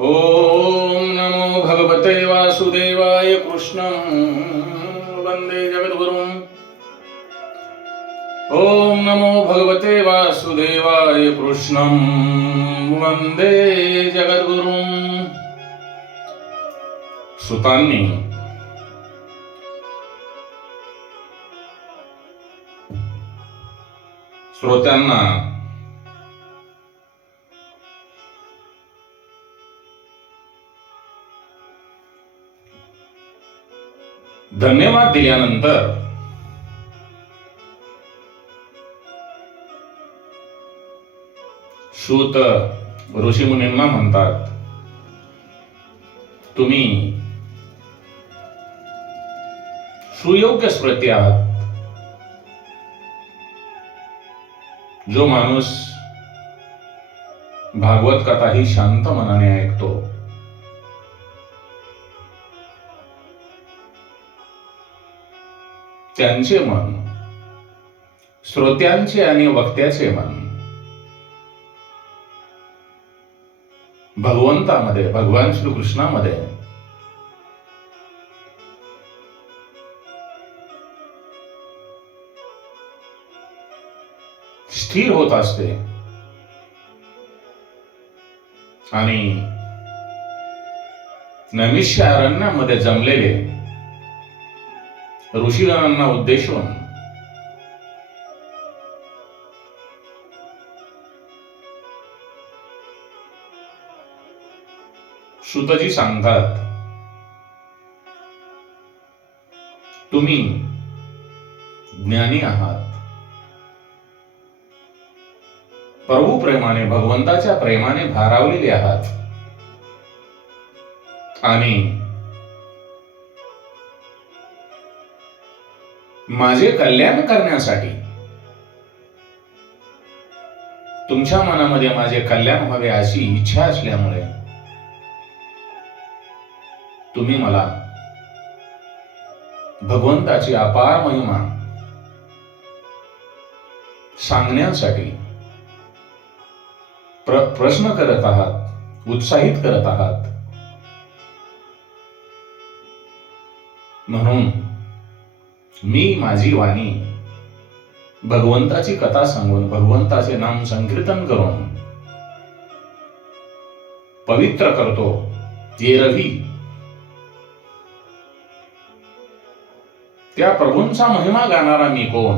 ॐ नमो भगवते वासुदेवाय कृष्णं। वन्दे जगद्गुरुम्। ॐ नमो भगवते वासुदेवाय कृष्णं वन्दे जगद्गुरुम्। सुतांनी श्रोत्यांना धन्यवाद दिल्यानंतर श्रुत ऋषीमुनींना म्हणतात तुम्ही सुयोग्य स्मृती आहात. जो माणूस भागवत कथा ही शांत मनाने ऐकतो त्यांचे मन श्रोत्यांचे आणि वक्त्याचे मन. भगवंतामध्ये भगवान श्रीकृष्णामध्ये स्थिर होत असते. आणि नैमिष्य अरण्यामध्ये जमलेले ऋषीगणांना उद्देशून सुतजी सांगतात तुम्ही ज्ञानी आहात. प्रभू प्रेमाने भगवंताच्या प्रेमाने भारावलेले आहात. आणि माझे कल्याण करण्यासाठी. तुमच्या मनामध्ये माझे कल्याण व्हावे अशी इच्छा असल्यामुळे तुम्ही मला भगवंताची अपार महिमा सांगण्यासाठी प्र प्रश्न करत आहात उत्साहित करत आहात. म्हणून मी माझी वाणी. भगवंताची कथा सांगून भगवंताचे नाम संकीर्तन करून. पवित्र करतो ये रवी. त्या प्रभूंचा महिमा गाणारा मी कोण?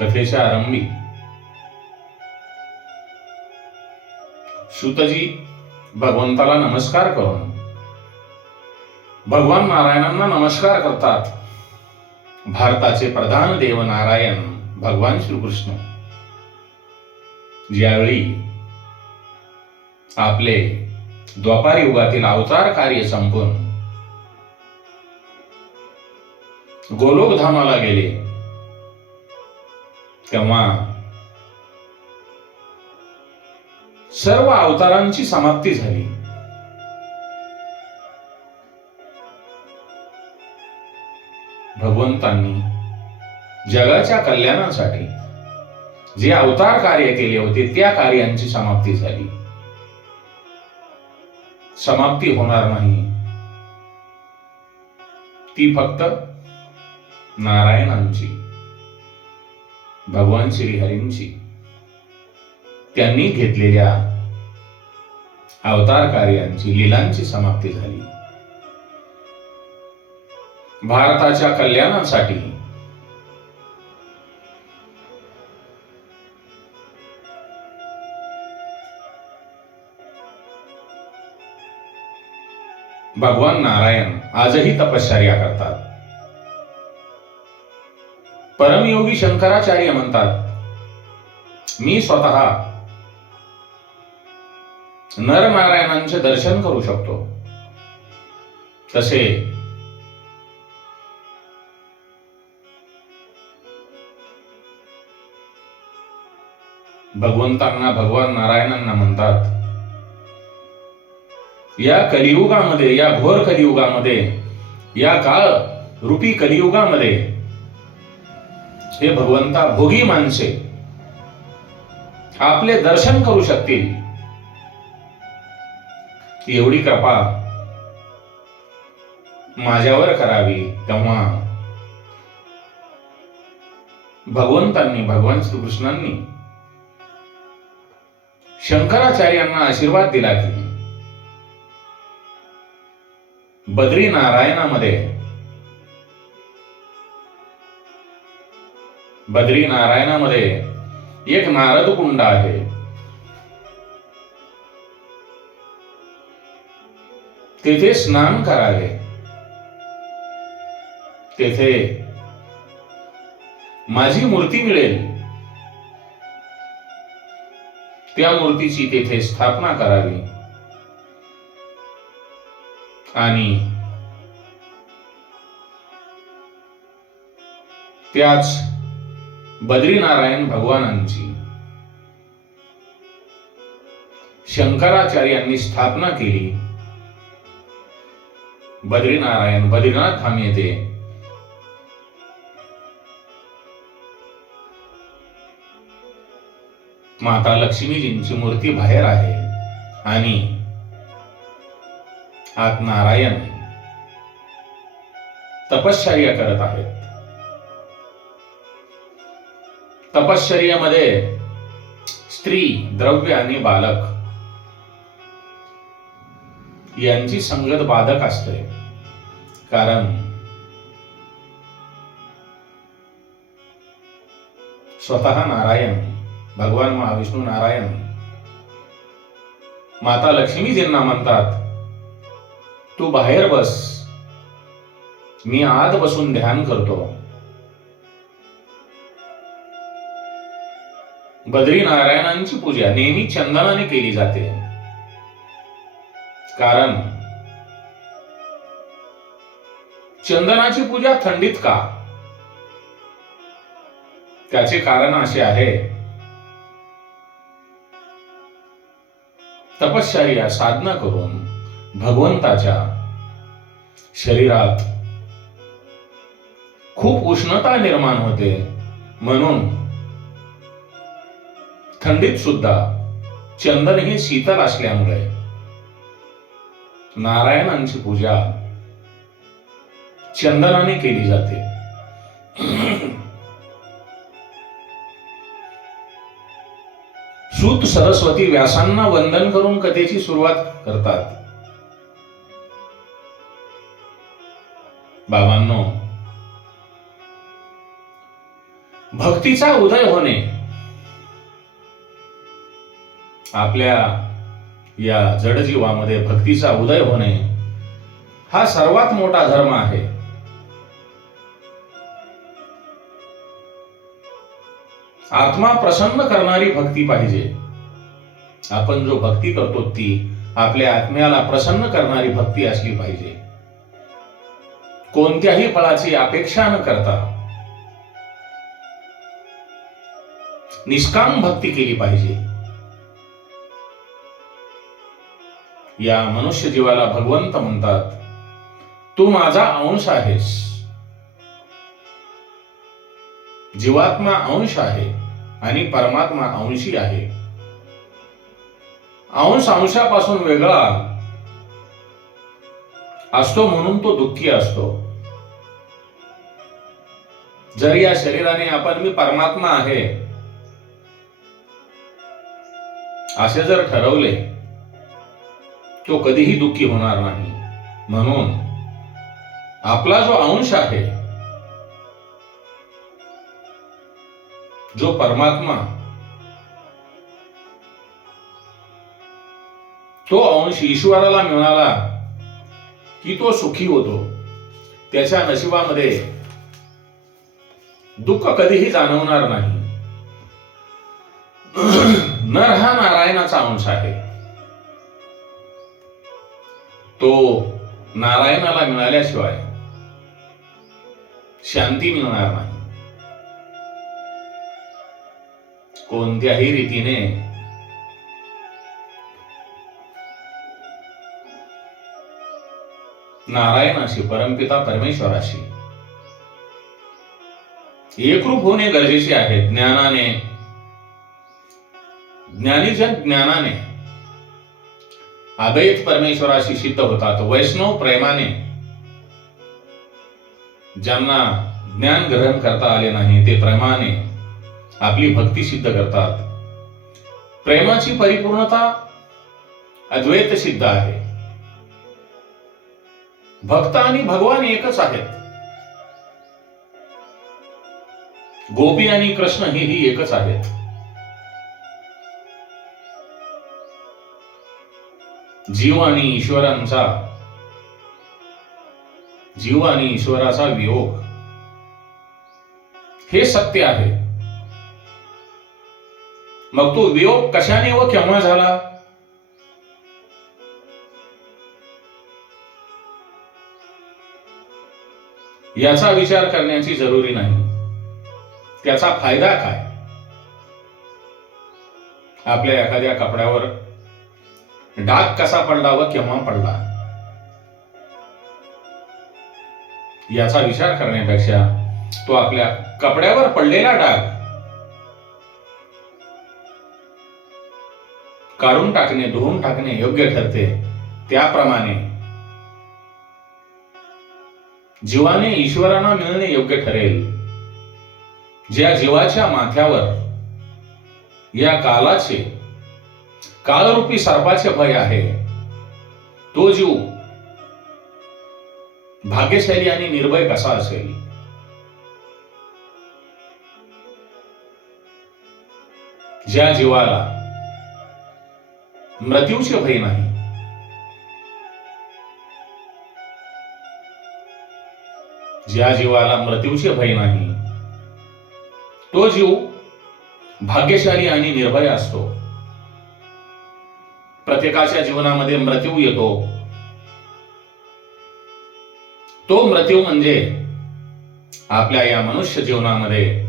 कथेच्या आरंभी. सुतजी भगवंताला नमस्कार करून. भगवान नारायणांना नमस्कार करतात. भारताचे प्रधान देव नारायण भगवान श्रीकृष्ण. ज्यावेळी आपले द्वापार युगातील अवतार कार्य संपून गोलोकधामाला गेले तेव्हा सर्व अवतारांची समाप्ती झाली. भगवंतांनी जगाच्या कल्याणासाठी जे अवतार कार्य केले होते त्या कार्यांची समाप्ती झाली. समाप्ती होणार नाही. ती फक्त नारायणांची भगवान श्रीहरींची त्यांनी घेतलेल्या अवतार कार्यांची लीलांची समाप्ती झाली. भारताच्या कल्याणासाठी. भगवान नारायण आजही तपश्चर्या करतात. परमयोगी शंकराचार्य म्हणतात मी स्वतः नरनारायणांचे दर्शन करू शकतो. तसे भगवंतांना भगवान नारायणांना म्हणतात या कलियुगामध्ये या घोर कलियुगामध्ये या काळ रूपी कलियुगामध्ये हे भगवंता भोगी माणसे आपले दर्शन करू शकतील. एवढी कृपा माझ्यावर करावी तेव्हा भगवंतांनी भगवान श्रीकृष्णांनी शंकराचार्यांना आशीर्वाद दिला की. बद्री नारायणामध्ये. बद्री नारायणामध्ये एक नारद कुंड आहे. तेथे स्नान करावे. तेथे माझी मूर्ती मिळेल. त्या मूर्तीची तेथे स्थापना करावी. आणि त्याच बद्रीनारायण भगवानांची शंकराचार्यांनी स्थापना केली. बद्रीनारायण बद्रीनाथ धाम येथे माता लक्ष्मीजींची मूर्ती बाहेर आहे आणि आत नारायण तपश्चर्या करत आहेत. तपश्चर्यामध्ये स्त्री द्रव्य आणि बालक यांची संगत बाधक असते. कारण स्वतः नारायण भगवान महाविष्णू नारायण. माता लक्ष्मीजींना म्हणतात तू बाहेर बस. मी आत बसून ध्यान करतो. बद्री नारायणांची पूजा नेहमी चंदनाने केली जाते. कारण चंदनाची पूजा थंडीत का? त्याचे कारण असे आहे तपश्चर्या साधना करून भगवंताच्या शरीरात खूप उष्णता निर्माण होते. म्हणून थंडीत सुद्धा चंदन हे शीतल असल्यामुळे नारायणांची पूजा चंदनाने केली जाते. श्रुत सरस्वती व्यासांना वंदन करून कथेची सुरुवात करतात. बाबांनो भक्तीचा उदय होणे आपल्या या जडजीवामध्ये भक्तीचा उदय होणे हा सर्वात मोठा धर्म आहे. आत्मा प्रसन्न करणारी भक्ती पाहिजे. आपण जो भक्ती करतो ती आपल्या आत्म्याला प्रसन्न करणारी भक्ती असली पाहिजे. कोणत्याही फळाची अपेक्षा न करता निष्काम भक्ती केली पाहिजे. या मनुष्य जीवाला भगवंत म्हणतात तू माझा अंश आहेस. जीवात्मा अंश आहे आणि परमात्मा अंशी आहे. अंश अंशापासून वेगळा असतो म्हणून तो दुःखी असतो. जर या शरीराने आपण मी परमात्मा आहे असे जर ठरवले तो कधीही दुःखी होणार नाही. म्हणून आपला जो अंश आहे जो परमात्मा तो अंश ईश्वराला मिळाला की तो सुखी होतो त्याच्या नशिबामध्ये दुःख कधीही जाणवणार नाही. नर हा नारायणाचा अंश आहे. तो नारायणाला मिळाल्याशिवाय शांती मिळणार नाही. कोणत्याही रीतीने नारायणाशी परमपिता परमेश्वराशी. एकरूप होणे गरजेचे आहे. ज्ञानाने ज्ञानीजन ज्ञानाने अद्वैत परमेश्वराशी सिद्ध होतात. वैष्णव प्रेमाने ज्यांना ज्ञान ग्रहण करता आले नाही ते प्रेमाने आपली भक्ती सिद्ध करतात. प्रेमाची परिपूर्णता अद्वैत सिद्ध आहे. भक्त आणि भगवान एकच आहेत. गोपी आणि कृष्ण हेही एकच आहेत. जीव आणि ईश्वरांचा जीव आणि ईश्वराचा वियोग हे सत्य आहे. मग तो वियोग कशाने व केव्हा झाला? याचा विचार करण्याची जरुरी नाही. त्याचा फायदा काय? आपल्या एखाद्या कपड्यावर डाग कसा पडला व केव्हा पडला? याचा विचार करण्यापेक्षा तो आपल्या कपड्यावर पडलेला डाग काढून टाकणे धुवून टाकणे योग्य ठरते. त्याप्रमाणे जीवाने ईश्वरांना मिळणे योग्य ठरेल. ज्या जीवाच्या माथ्यावर या कालाचे कालरूपी सर्पाचे भय आहे तो जीव भाग्यशाली आणि निर्भय कसा असेल? ज्या जीवाला मृत्यूचे भय नाही. ज्या जीवाला मृत्यूचे भय नाही तो जीव भाग्यशाली आणि निर्भय असतो. प्रत्येकाच्या जीवनामध्ये मृत्यू येतो. तो मृत्यू म्हणजे आपल्या या मनुष्य जीवनामध्ये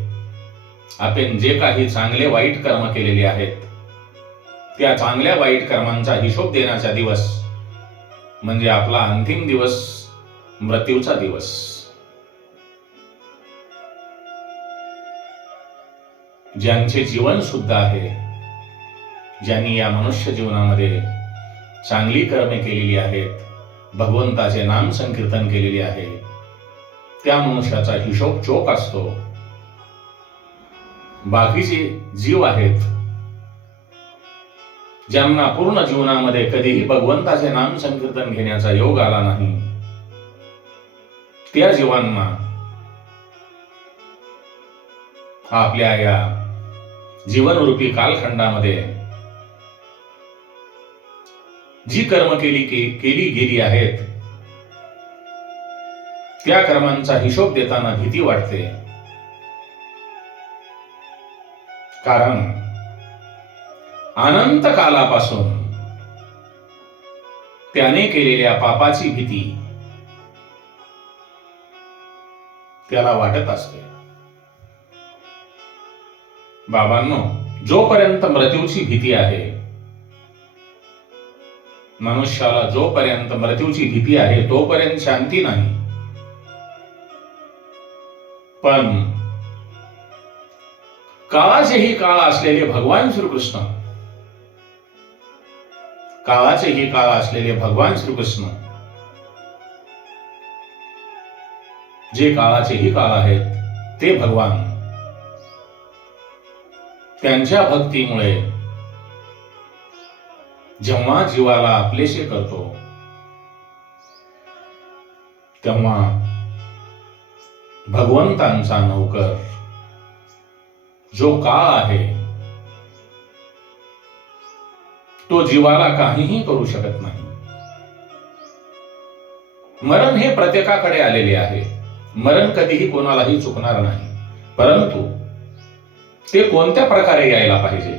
आपण जे काही चांगले वाईट कर्म केलेले आहेत त्या चांगल्या वाईट कर्मांचा हिशोब देण्याचा दिवस. म्हणजे आपला अंतिम दिवस मृत्यूचा दिवस. ज्यांचे जीवन शुद्ध आहे ज्यांनी या मनुष्य जीवनामध्ये चांगली कर्मे केलेली आहेत भगवंताचे नाम संकीर्तन केलेले आहे त्या मनुष्याचा हिशोब चोख असतो. बाकीचे जीव आहेत ज्यांना पूर्ण जीवनामध्ये कधीही भगवंताचे नाम संकीर्तन घेण्याचा योग आला नाही त्या जीवांना आपल्या या जीवनरूपी कालखंडामध्ये जी कर्म केली के- केली गेली आहेत त्या कर्मांचा हिशोब देताना भीती वाटते. कारण अनंत कालापासून त्याने केलेल्या पापाची भीती त्याला वाटत असते. बाबांनो जोपर्यंत मृत्यूची भीती आहे मनुष्याला जोपर्यंत मृत्यूची भीती आहे तोपर्यंत शांती नाही. पण काळाचेही काळ असलेले भगवान श्रीकृष्ण काळाचे हे काळ असलेले भगवान श्रीकृष्ण. जे काळाचे ही काळ आहेत ते भगवान. त्यांच्या भक्तीमुळे जेव्हा जीवाला आपलेसे करतो तेव्हा भगवंतांचा नौकर जो काळ आहे तो जीवाला काहीही करू शकत नाही. मरण हे प्रत्येकाकडे आलेले आहे. मरण कधीही कोणालाही चुकणार नाही. परंतु ते कोणत्या प्रकारे यायला पाहिजे?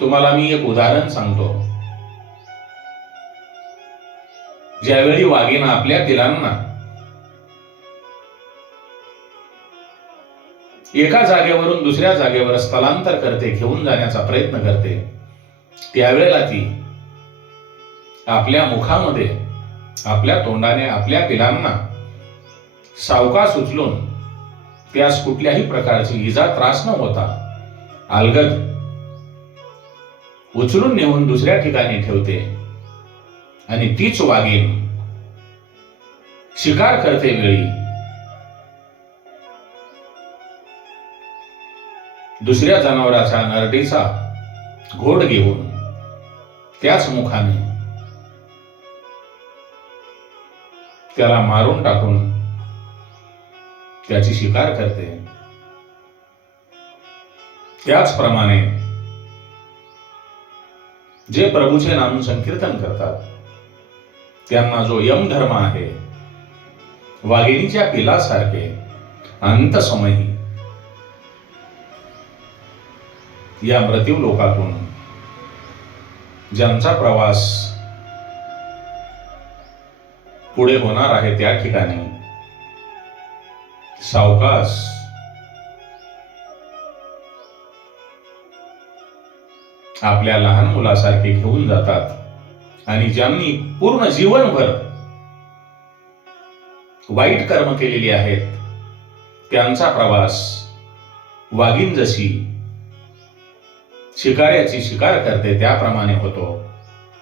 तुम्हाला मी एक उदाहरण सांगतो. ज्यावेळी वाघीण आपल्या तिलांना एका जागेवरून दुसऱ्या जागेवर स्थलांतर करते घेऊन जाण्याचा प्रयत्न करते. त्यावेळेला ती आपल्या मुखामध्ये आपल्या तोंडाने आपल्या पिलांना सावकाश उचलून त्यास कुठल्याही प्रकारची इजा त्रास न होता अलगद उचलून नेऊन दुसऱ्या ठिकाणी ठेवते आणि तीच वाघीण शिकार करते वेळी दुसऱ्या जनावराचा नरडीचा घोट घेऊन त्याच मुखाने त्याला मारून टाकून त्याची शिकार करते. त्याचप्रमाणे जे प्रभूचे नाम संकीर्तन करतात त्यांना जो यम धर्म आहे वाघिणीच्या पिलासारखे अंतसमयी या मृत्यू लोकातून ज्यांचा प्रवास पुढे होणार आहे त्या ठिकाणी सावकाश आपल्या लहान मुलासारखे घेऊन जातात आणि ज्यांनी पूर्ण जीवनभर वाईट कर्म केलेली आहेत त्यांचा प्रवास वाघीण जशी शिकाऱ्याची शिकार करते त्याप्रमाणे होतो.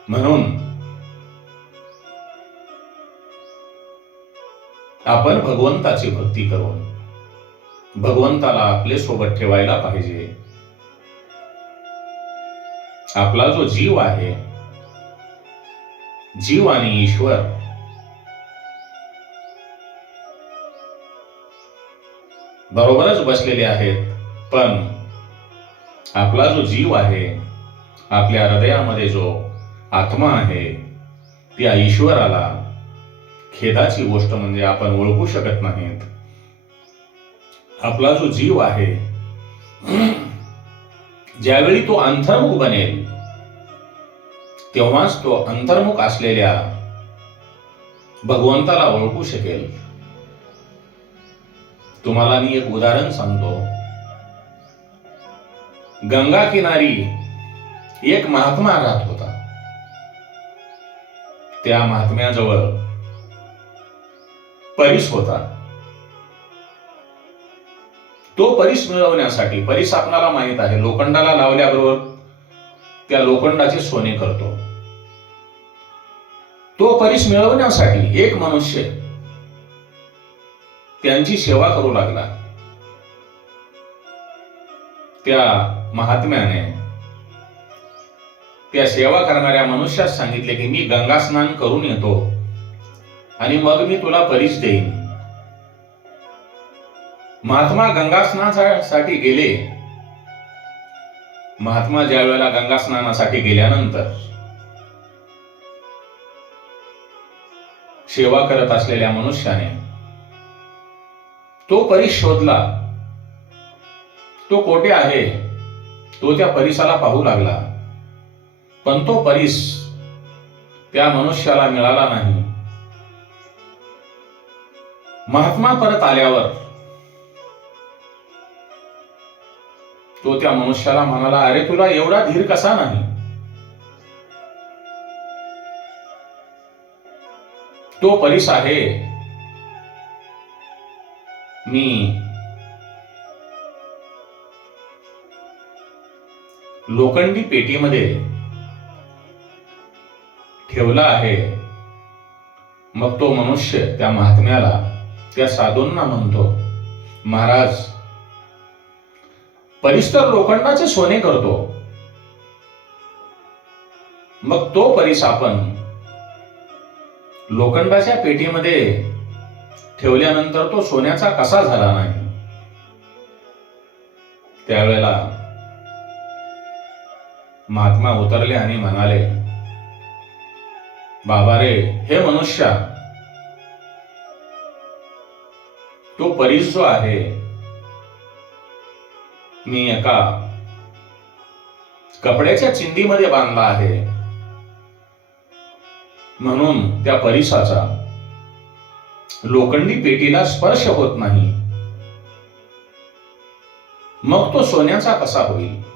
म्हणून आपण भगवंताची भक्ती करून भगवंताला आपले सोबत ठेवायला पाहिजे. आपला जो जीव आहे जीव आणि ईश्वर बरोबरच बसलेले आहेत पण आपला जो जीव आहे आपल्या हृदयामध्ये जो आत्मा आहे त्या ईश्वराला खेदाची गोष्ट म्हणजे आपण ओळखू शकत नाहीत. आपला जो जीव आहे ज्यावेळी तो अंतर्मुख बनेल तेव्हाच तो अंतर्मुख असलेल्या भगवंताला ओळखू शकेल. तुम्हाला मी एक उदाहरण सांगतो. गंगा किनारी एक महात्मा राहत होता. त्या महात्म्याजवळ परीस होता. तो परीस मिळवण्यासाठी परीस आपणाला माहीत आहे लोखंडाला लावल्याबरोबर त्या लोखंडाचे सोने करतो. तो परीस मिळवण्यासाठी एक मनुष्य त्यांची सेवा करू लागला. त्या महात्म्याने त्या सेवा करणाऱ्या मनुष्यास सांगितले की मी गंगा स्नान करून येतो आणि मग मी तुला परीच देईन. महात्मा गंगा स्नानासाठी गेले. महात्मा ज्या वेळेला गंगा स्नानासाठी गेल्यानंतर सेवा करत असलेल्या मनुष्याने तो परी शोधला. तो कोठे आहे? तो त्या परिसाला पाहू लागला. पण तो परीस त्या मनुष्याला मिळाला नाही. महात्मा परत आल्यावर तो त्या मनुष्याला म्हणाला अरे तुला एवढा धीर कसा नाही? तो परीस आहे. मी लोखंडी पेटीमध्ये ठेवला आहे. मग तो मनुष्य त्या महात्म्याला त्या साधूंना म्हणतो महाराज परिस्तर लोखंडाचे सोने करतो. मग तो परीस आपण लोखंडाच्या पेटीमध्ये ठेवल्यानंतर तो सोन्याचा कसा झाला नाही? त्यावेळेला महात्मा उतरले आणि म्हणाले बाबा रे हे मनुष्या तो परीस जो आहे मी एका कपड्याच्या चिंदीमध्ये बांधला आहे. म्हणून त्या परिसाचा लोखंडी पेटीला स्पर्श होत नाही. मग तो सोन्याचा कसा होईल?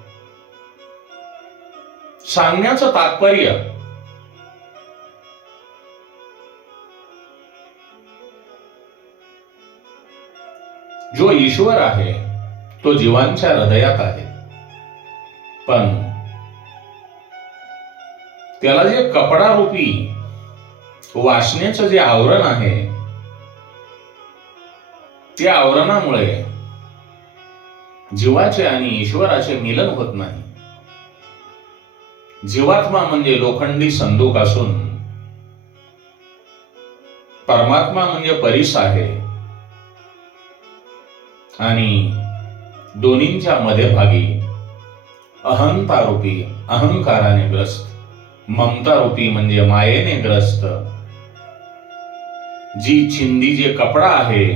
सांगण्याचं तात्पर्य जो ईश्वर आहे तो जीवांच्या हृदयात आहे. पण त्याला जे कपडा रूपी वासनेचं जे आवरण आहे त्या आवरणामुळे जीवाचे आणि ईश्वराचे मिलन होत नाही. जीवात्मा म्हणजे लोखंडी संदूक असून परमात्मा म्हणजे परीस आहे. आणि दोन्हींच्या मध्यभागी अहंता रूपी अहंकाराने ग्रस्त ममता रूपी म्हणजे मायेने ग्रस्त. जी चिंदी जे कपडा आहे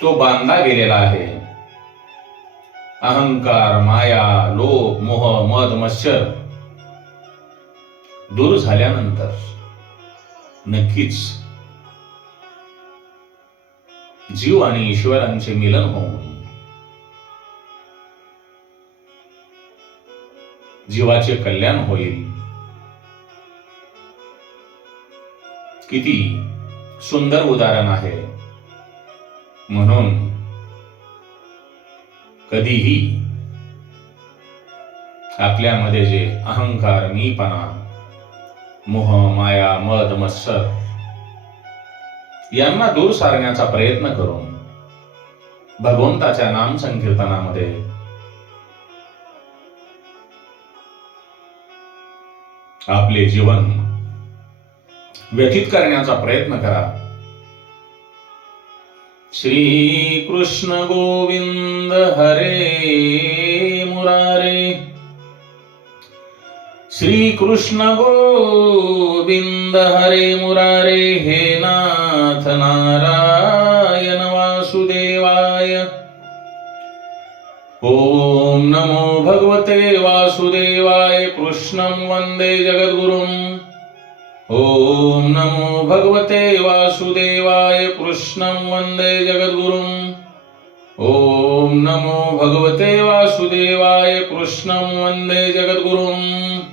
तो बांधला गेलेला आहे. अहंकार माया लोभ मोह मद मत्सर दूर झाल्यानंतर नक्कीच जीव आणि ईश्वरांचे मिलन होऊन जीवाचे कल्याण होईल. किती सुंदर उदाहरण आहे. म्हणून कधीही आपल्यामध्ये जे अहंकार मीपणा मोह माया मद मत्सर यांना दूर सारण्याचा प्रयत्न करून भगवंताच्या नाम संकीर्तनामध्ये आपले जीवन व्यतीत करण्याचा प्रयत्न करा. श्री कृष्ण गोविंद हरे मुरारे. श्री कृष्ण गोविंद हरे मुरारे हे नाथ नारायण वासुदेवाय। ओम नमो भगवते वासुदेवाय कृष्णं वन्दे जगद्गुरुम्। ॐ नमो भगवते वासुदेवाय कृष्णं वन्दे जगद्गुरुम्। ॐ नमो भगवते वासुदेवाय कृष्णं वन्दे जगद्गुरुम्।